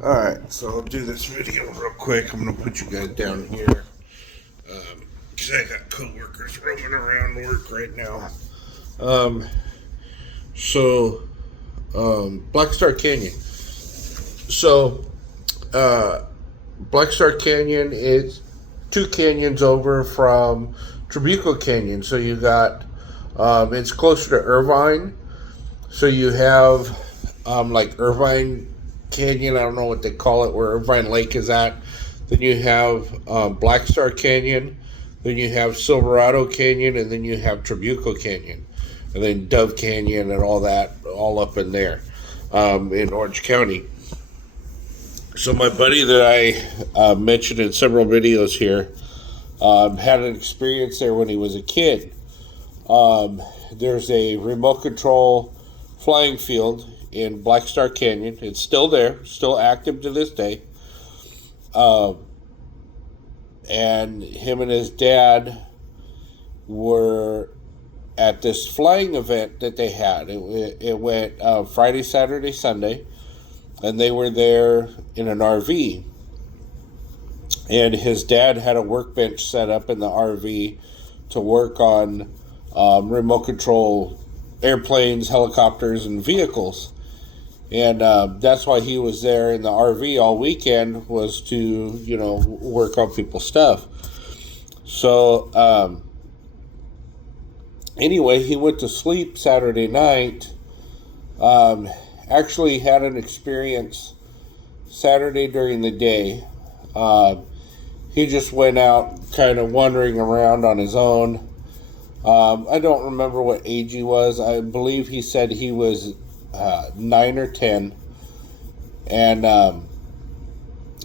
Alright, so I'll do this video real quick. I'm going to put you guys down here. Because I got coworkers roaming around work right now. So, Black Star Canyon. So, Black Star Canyon is 2 canyons over from Trabuco Canyon. So you got, it's closer to Irvine. So you have, like Irvine Canyon, I don't know what they call it, where Irvine Lake is at. Then you have Black Star Canyon. Then you have Silverado Canyon, and then you have Trabuco Canyon, and then Dove Canyon and all that, all up in there, in Orange County. So my buddy that I mentioned in several videos here had an experience there when he was a kid. There's a remote control flying field in Black Star Canyon. It's still there, still active to this day. And him and his dad were at this flying event that they had. It went Friday, Saturday, Sunday, and they were there in an RV. And his dad had a workbench set up in the RV to work on remote control airplanes, helicopters, and vehicles. And that's why he was there in the RV all weekend, was to, work on people's stuff. So, anyway, he went to sleep Saturday night. Actually had an experience Saturday during the day. He just went out kind of wandering around on his own. I don't remember what age he was. I believe he said he was 9 or 10, and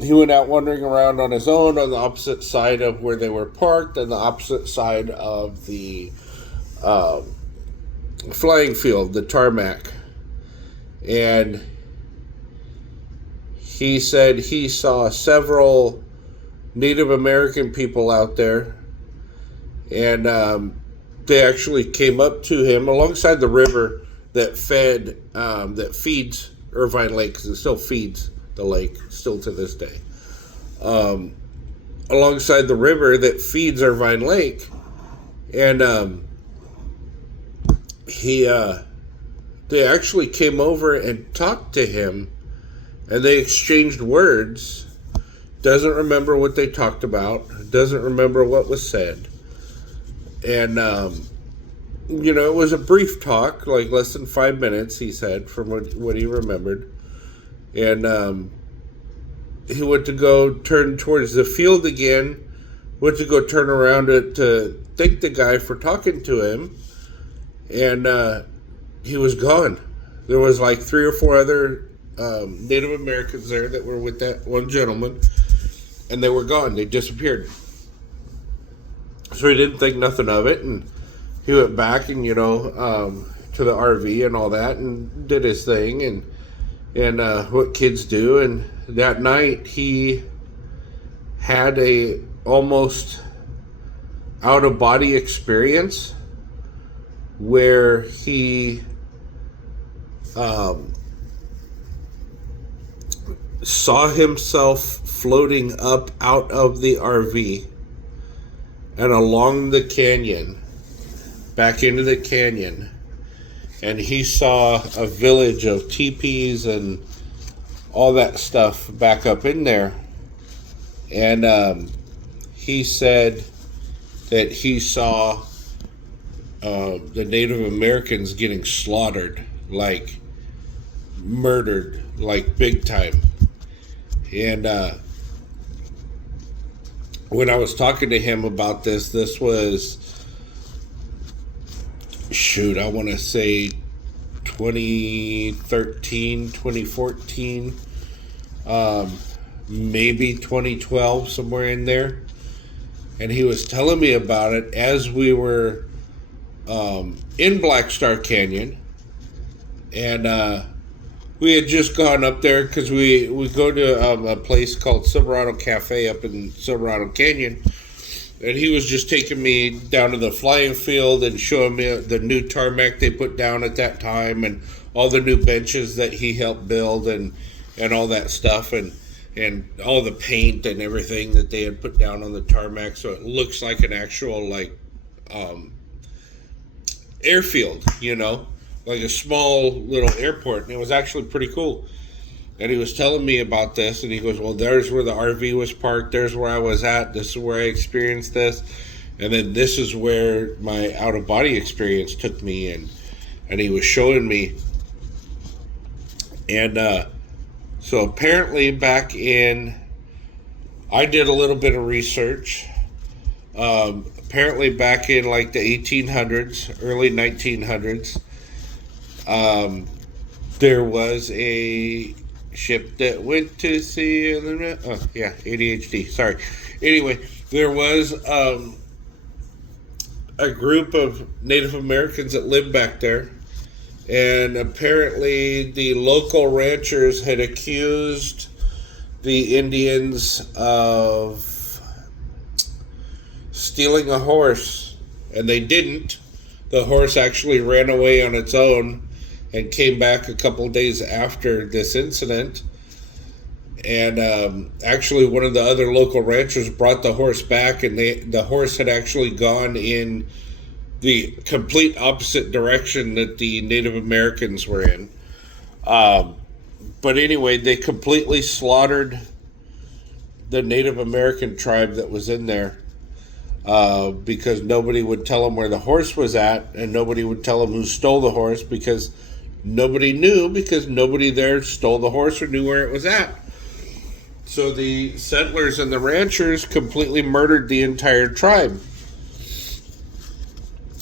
he went out wandering around on his own on the opposite side of where they were parked, and the opposite side of the flying field, the tarmac. And he said he saw several Native American people out there, and they actually came up to him alongside the river that feeds Irvine Lake, because it still feeds the lake, still to this day. Alongside the river that feeds Irvine Lake, and they actually came over and talked to him, and they exchanged words. Doesn't remember what they talked about, doesn't remember what was said, and it was a brief talk, like less than 5 minutes, he said, from what he remembered. And he went to go turn towards the field again, went to go turn around to thank the guy for talking to him, and he was gone. There was like 3 or 4 other Native Americans there that were with that one gentleman, and they were gone. They disappeared. So he didn't think nothing of it, and he went back and to the RV and all that, and did his thing and what kids do. And that night he had a almost out of body experience where he saw himself floating up out of the RV and along the canyon, back into the canyon, and he saw a village of teepees and all that stuff back up in there. And he said that he saw the Native Americans getting slaughtered, like murdered, like big time. And when I was talking to him about this was, I want to say 2013, 2014, maybe 2012, somewhere in there. And he was telling me about it as we were in Black Star Canyon. And we had just gone up there because we go to a place called Silverado Cafe up in Silverado Canyon. And he was just taking me down to the flying field and showing me the new tarmac they put down at that time, and all the new benches that he helped build, and and all that stuff, and all the paint and everything that they had put down on the tarmac, so it looks like an actual like airfield, like a small little airport, and it was actually pretty cool. And he was telling me about this, and he goes, well, there's where the RV was parked, there's where I was at, this is where I experienced this, and then this is where my out-of-body experience took me, and he was showing me. And so apparently I did a little bit of research. Apparently back in like the 1800s, early 1900s, there was a ship that went to sea. Oh, yeah, ADHD. Sorry. Anyway, there was a group of Native Americans that lived back there. And apparently the local ranchers had accused the Indians of stealing a horse. And they didn't. The horse actually ran away on its own and came back a couple days after this incident. And actually one of the other local ranchers brought the horse back, and the horse had actually gone in the complete opposite direction that the Native Americans were in. But anyway, they completely slaughtered the Native American tribe that was in there because nobody would tell them where the horse was at, and nobody would tell them who stole the horse because nobody knew, because nobody there stole the horse or knew where it was at. So the settlers and the ranchers completely murdered the entire tribe.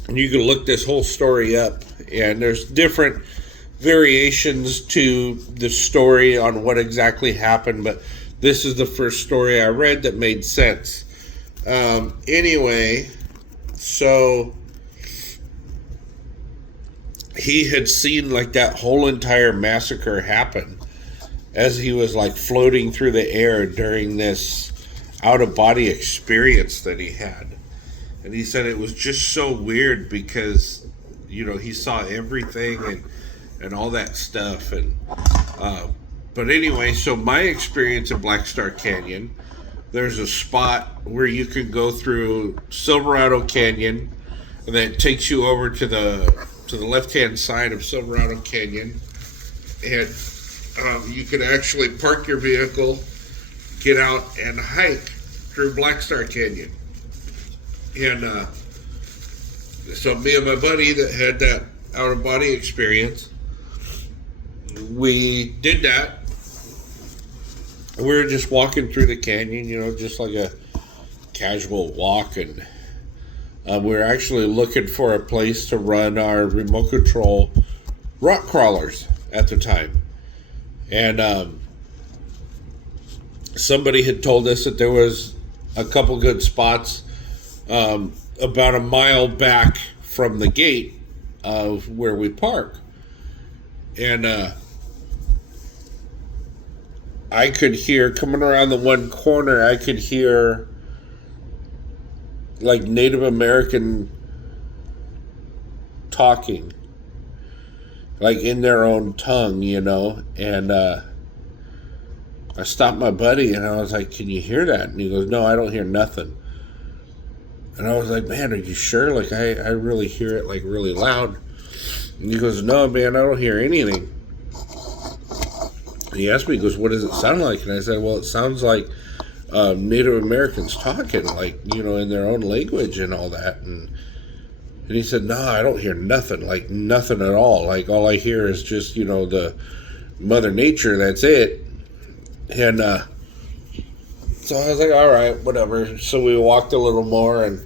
And you can look this whole story up, and there's different variations to the story on what exactly happened, but this is the first story I read that made sense. Anyway, so he had seen like that whole entire massacre happen as he was like floating through the air during this out-of-body experience that he had. And he said it was just so weird because, he saw everything and all that stuff. And but anyway, so my experience in Black Star Canyon, there's a spot where you can go through Silverado Canyon, and then it takes you over to the left-hand side of Silverado Canyon, and you can actually park your vehicle, get out, and hike through Black Star Canyon. And so me and my buddy that had that out-of-body experience, we did that. We were just walking through the canyon, just like a casual walk, and we were actually looking for a place to run our remote control rock crawlers at the time. And somebody had told us that there was a couple good spots about a mile back from the gate of where we park. And I could hear, coming around the one corner, I could hear like Native American talking, like in their own tongue, and I stopped my buddy and I was like, can you hear that? And he goes, no, I don't hear nothing. And I was like, man, are you sure? Like, I really hear it like really loud. And he goes, no, man, I don't hear anything. He asked me, he goes, what does it sound like? And I said, well, it sounds like Native Americans talking, like, in their own language and all that. And he said, no, I don't hear nothing, like nothing at all. Like, all I hear is just, the Mother Nature, that's it. And so I was like, all right, whatever. So we walked a little more, and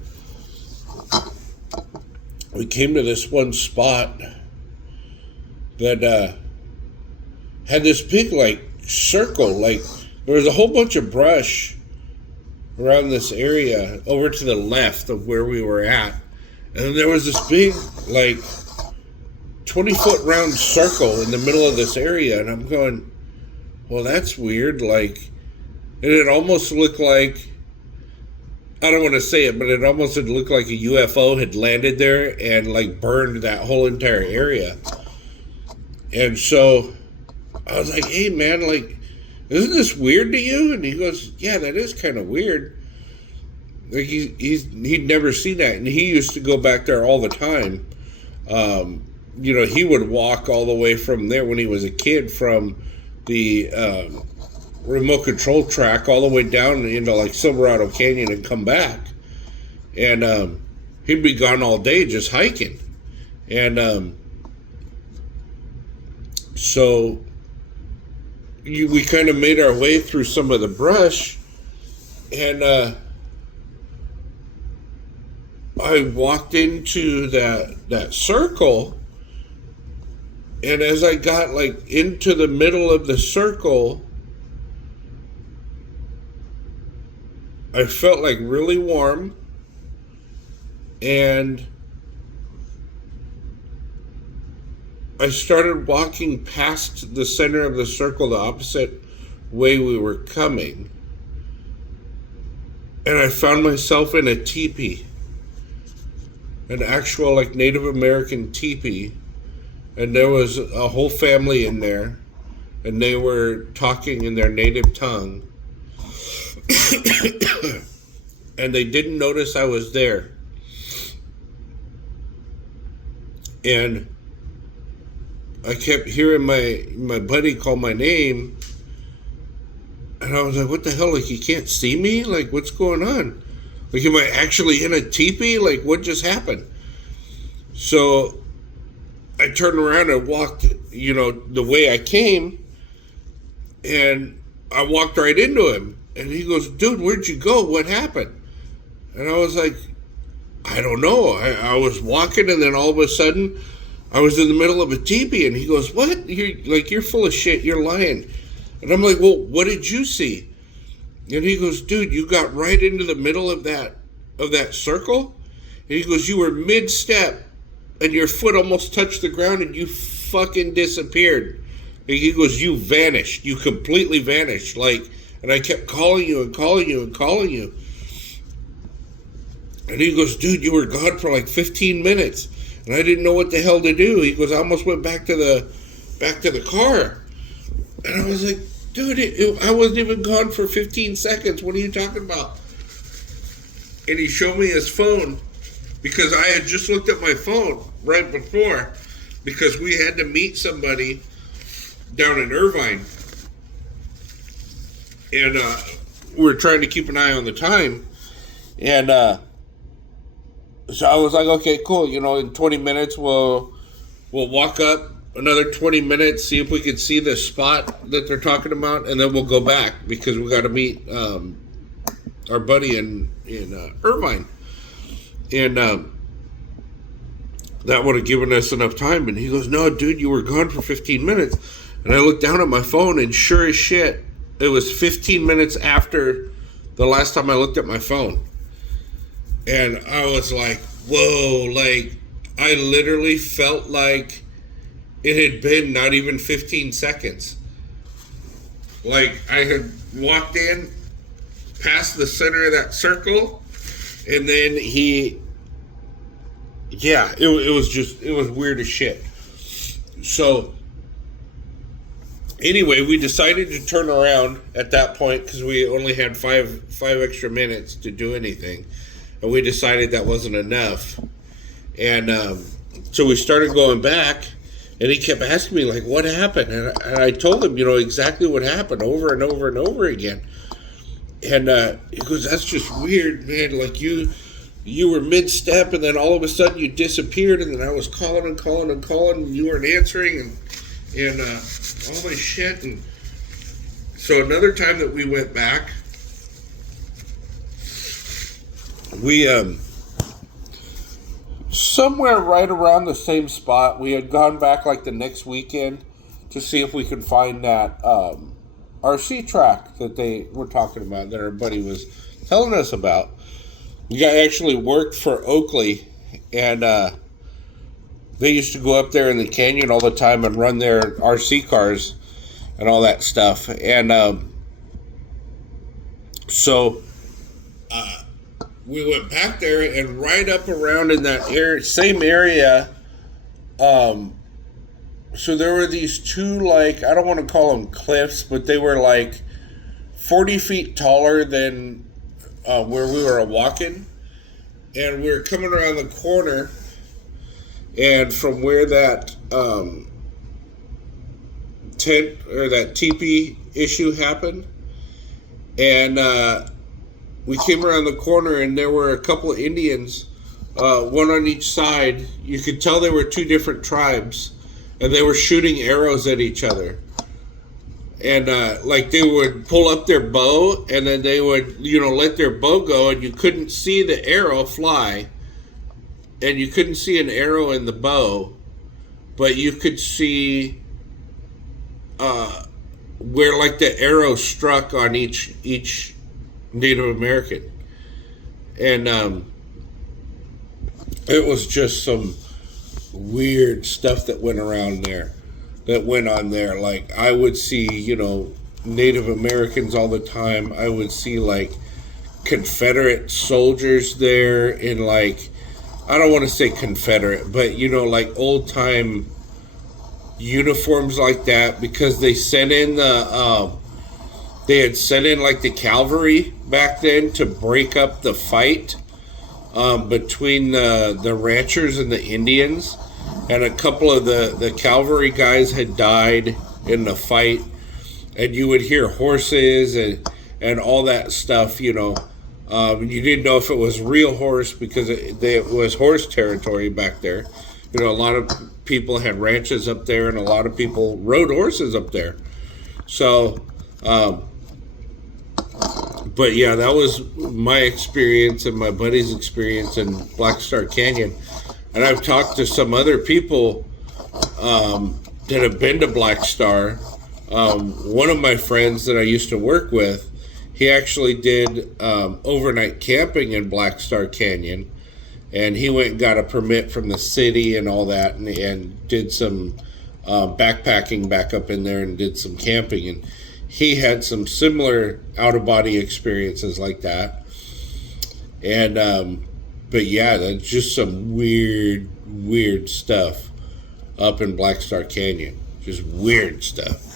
we came to this one spot that had this big, like, circle. Like, there was a whole bunch of brush around this area over to the left of where we were at. And then there was this big, like, 20-foot round circle in the middle of this area. And I'm going, well, that's weird. Like, and it almost looked like, I don't want to say it, but it almost had looked like a UFO had landed there and, like, burned that whole entire area. And so I was like, hey, man, like, isn't this weird to you? And he goes, yeah, that is kind of weird. Like he'd never seen that, and he used to go back there all the time. He would walk all the way from there when he was a kid from the remote control track all the way down into like Silverado Canyon and come back, and he'd be gone all day just hiking, and so we kind of made our way through some of the brush, and I walked into that circle, and as I got like into the middle of the circle, I felt like really warm, and I started walking past the center of the circle the opposite way we were coming, and I found myself in a teepee, an actual like Native American teepee, and there was a whole family in there, and they were talking in their native tongue, and they didn't notice I was there, and I kept hearing my buddy call my name, and I was like, what the hell, like, you can't see me? Like, what's going on? Like, am I actually in a teepee? Like, what just happened? So I turned around and walked, the way I came, and I walked right into him. And he goes, dude, where'd you go? What happened? And I was like, I don't know. I was walking, and then all of a sudden, I was in the middle of a teepee. And he goes, what? You're full of shit. You're lying. And I'm like, well, what did you see? And he goes, dude, you got right into the middle of that circle? And he goes, you were mid-step, and your foot almost touched the ground, and you fucking disappeared. And he goes, you vanished. You completely vanished. Like, and I kept calling you and calling you and calling you. And he goes, dude, you were gone for like 15 minutes. And I didn't know what the hell to do. He goes, I almost went back to the car. And I was like, dude, I wasn't even gone for 15 seconds. What are you talking about? And he showed me his phone, because I had just looked at my phone right before, because we had to meet somebody down in Irvine. And we were trying to keep an eye on the time. And so I was like, okay, cool. In 20 minutes, we'll walk up another 20 minutes, see if we can see the spot that they're talking about, and then we'll go back, because we got to meet our buddy in Irvine. And that would have given us enough time. And he goes, no, dude, you were gone for 15 minutes. And I looked down at my phone, and sure as shit, it was 15 minutes after the last time I looked at my phone. And I was like, whoa, like, I literally felt like it had been not even 15 seconds. Like, I had walked in past the center of that circle, and then it was weird as shit. So anyway, we decided to turn around at that point, because we only had five extra minutes to do anything, and we decided that wasn't enough. And so we started going back, and he kept asking me, like, what happened? And I told him, exactly what happened over and over and over again. And he goes, that's just weird, man. Like, you were mid-step, and then all of a sudden you disappeared, and then I was calling and calling and calling, and you weren't answering, and all my shit. And so another time that we went back, we somewhere right around the same spot, we had gone back like the next weekend to see if we could find that RC track that they were talking about, that our buddy was telling us about. The guy actually worked for Oakley, and they used to go up there in the canyon all the time and run their RC cars and all that stuff. And so we went back there, and right up around in that same area, so there were these two, like, I don't want to call them cliffs, but they were like 40 feet taller than where we were walking. And we were coming around the corner, and from where that tent or that teepee issue happened, and we came around the corner, and there were a couple of Indians, one on each side. You could tell they were two different tribes, and they were shooting arrows at each other. And like they would pull up their bow, and then they would, let their bow go, and you couldn't see the arrow fly, and you couldn't see an arrow in the bow, but you could see where like the arrow struck on each Native American, and it was just some weird stuff that went around there, that went on there. Like I would see, Native Americans all the time. I would see like Confederate soldiers there in like, I don't want to say Confederate, but like old time uniforms like that, because they sent in they had sent in like the cavalry back then to break up the fight between the ranchers and the Indians, and a couple of the cavalry guys had died in the fight, and you would hear horses and all that stuff. You didn't know if it was real horse, because it was horse territory back there. A lot of people had ranches up there, and a lot of people rode horses up there. So, but yeah, that was my experience and my buddy's experience in Black Star Canyon. And I've talked to some other people that have been to Black Star. One of my friends that I used to work with, he actually did overnight camping in Black Star Canyon. And he went and got a permit from the city and all that, and did some backpacking back up in there and did some camping. And he had some similar out-of-body experiences like that. And, but yeah, that's just some weird stuff up in Black Star Canyon. Just weird stuff.